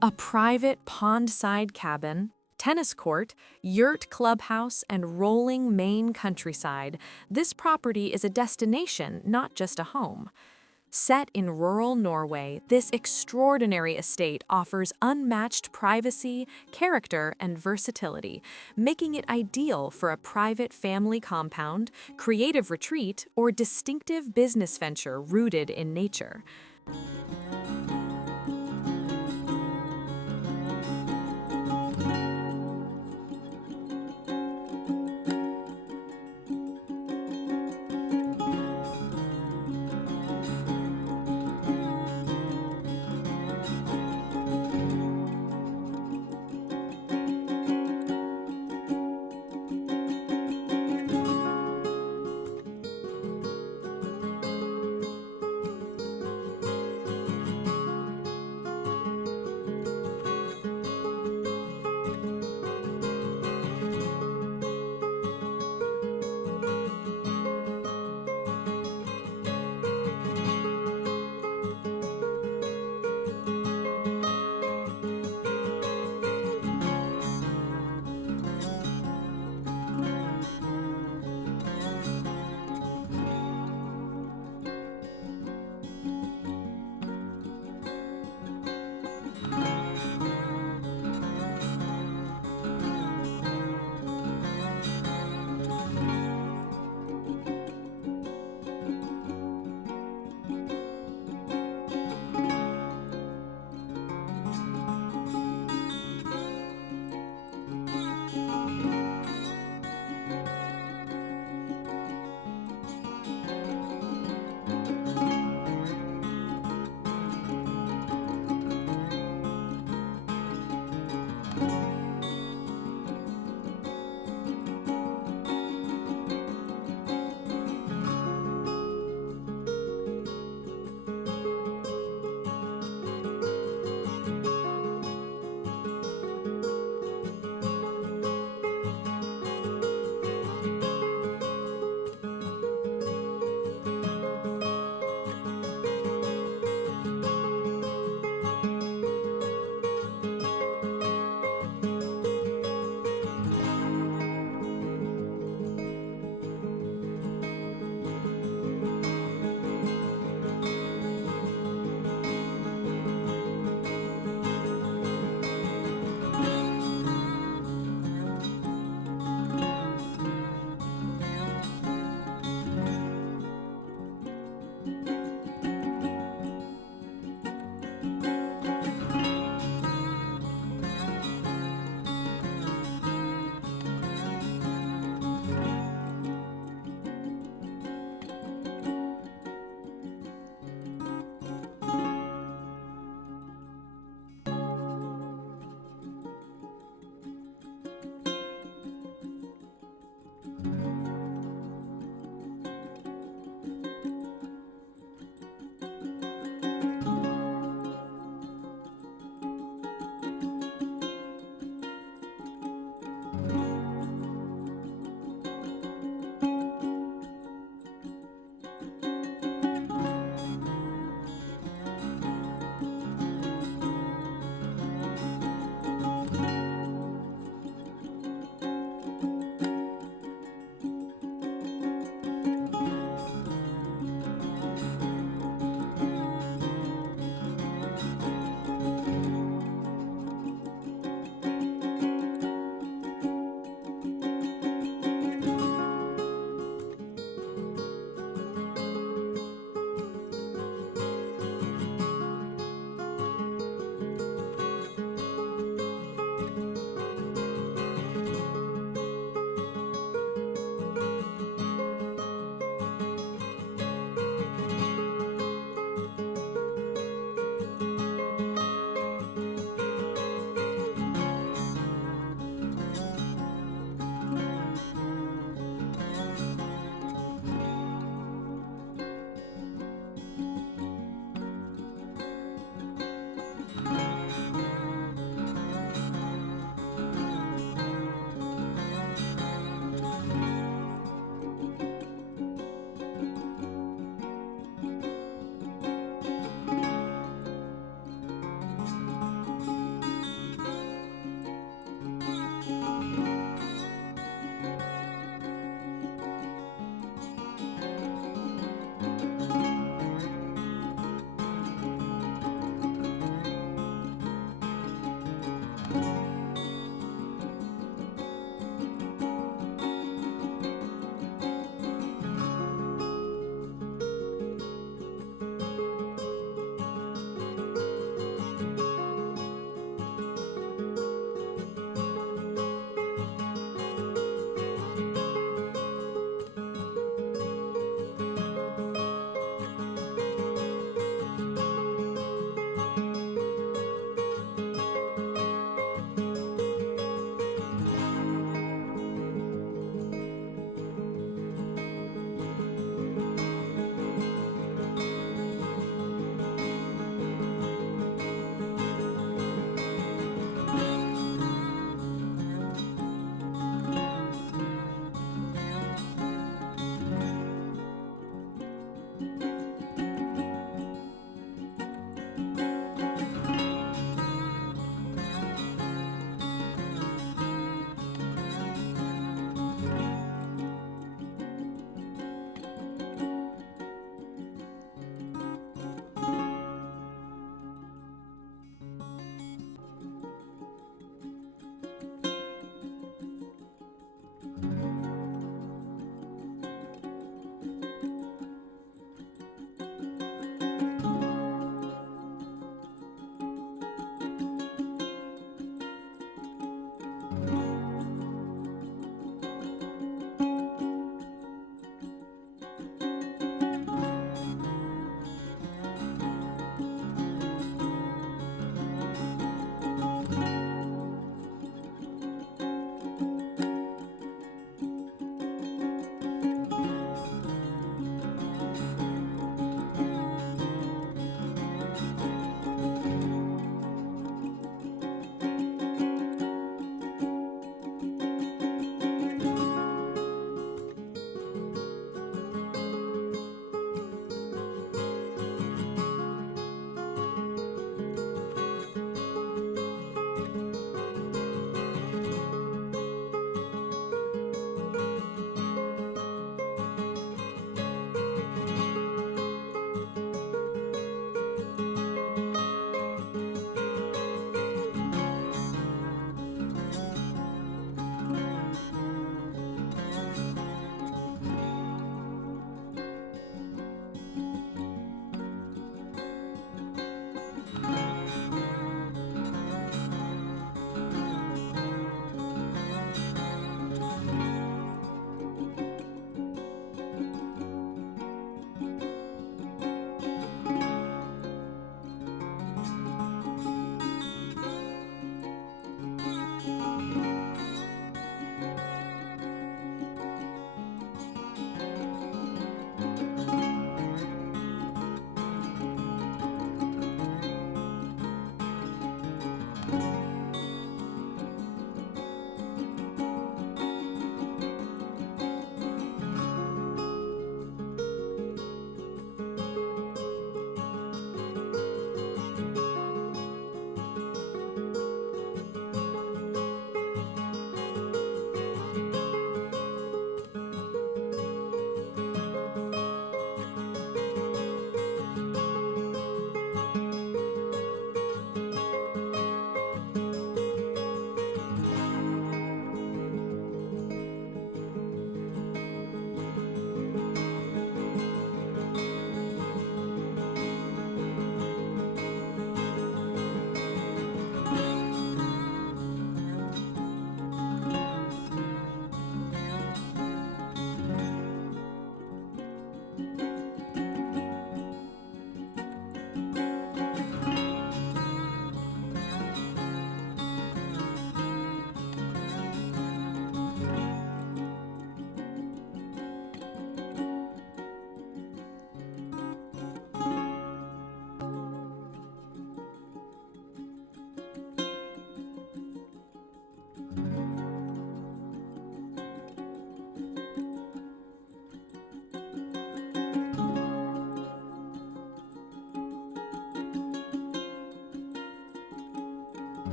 A private pond-side cabin, tennis court, yurt clubhouse, and rolling Maine countryside, this property is a destination, not just a home. Set in rural Norway, this extraordinary estate offers unmatched privacy, character, and versatility, making it ideal for a private family compound, creative retreat, or distinctive business venture rooted in nature.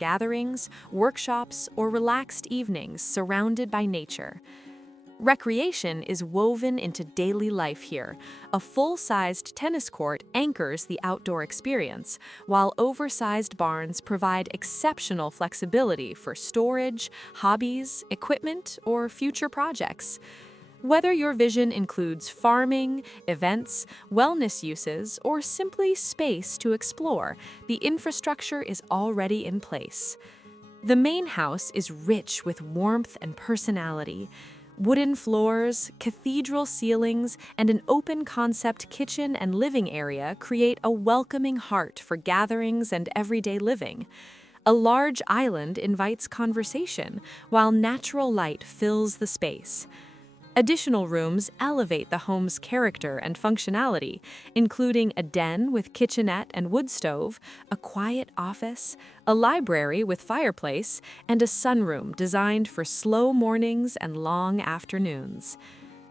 gatherings, workshops, or relaxed evenings surrounded by nature. Recreation is woven into daily life here. A full-sized tennis court anchors the outdoor experience, while oversized barns provide exceptional flexibility for storage, hobbies, equipment, or future projects. Whether your vision includes farming, events, wellness uses, or simply space to explore, the infrastructure is already in place. The main house is rich with warmth and personality. Wooden floors, cathedral ceilings, and an open-concept kitchen and living area create a welcoming heart for gatherings and everyday living. A large island invites conversation, while natural light fills the space. Additional rooms elevate the home's character and functionality, including a den with kitchenette and wood stove, a quiet office, a library with fireplace, and a sunroom designed for slow mornings and long afternoons.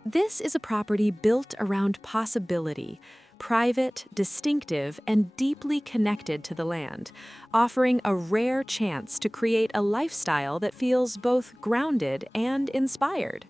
This is a property built around possibility, private, distinctive, and deeply connected to the land, offering a rare chance to create a lifestyle that feels both grounded and inspired.